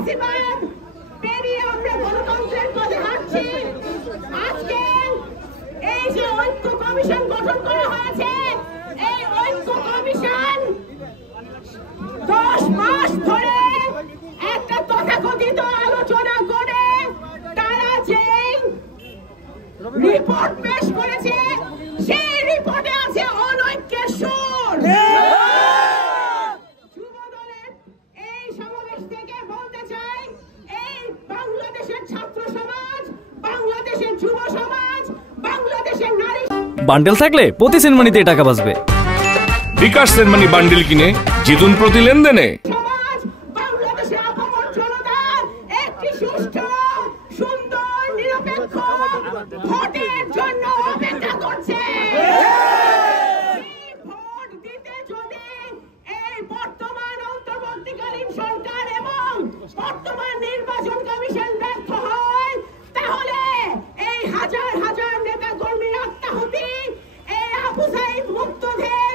ফ্যাসিবাদ পেরিয়ে আমরা গণতন্ত্রের পথে হাঁটছি। আজকে এই যে ঐক্য কমিশন গঠন করা হয়েছে, এই ঐক্য কমিশন 10 মাস ধরে একটা তথাকথিত আলোচনা করে তারা যে রিপোর্ট পেশ করেছে, সেই রিপোর্টে আছে অনৈক্যের সুর। যুবদলের এই সমাবেশ থেকে বলতে চাই, এই বাংলাদেশের ছাত্র সমাজ, বাংলাদেশের যুব সমাজ, বাংলাদেশের নারী বান্ডেল থাকলে প্রতি সেনমানিতে টাকা বাঁচবে। বিকাশ সেনমানি বান্ডেল কিনে জিতুন প্রতি লেনদেনে। সমাজ, বাংলাদেশের আপামর জনতা একটি সুষ্ঠু, সুন্দর, নিরপেক্ষ ভোটের জন্য অপেক্ষা করছে। ভোট দিতে যদি এই বর্তমান অন্তর্বর্তীকালীন সরকার এবং বর্তমান নির্বাচন কমিশন ব্যর্থ হয়, তাহলে এই হাজার হাজার নেতা কর্মীর আত্মাহুতি, এই আবু সাইদ মুক্তদের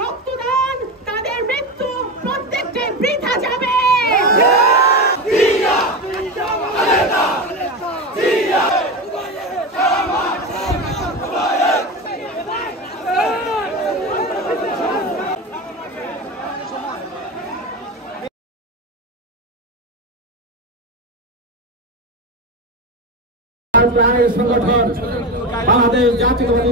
রক্তদান, তাদের মৃত্যু প্রত্যেকটি বৃথা যাবে। সংগঠন বাংলাদেশ জাতীয়তাবাদী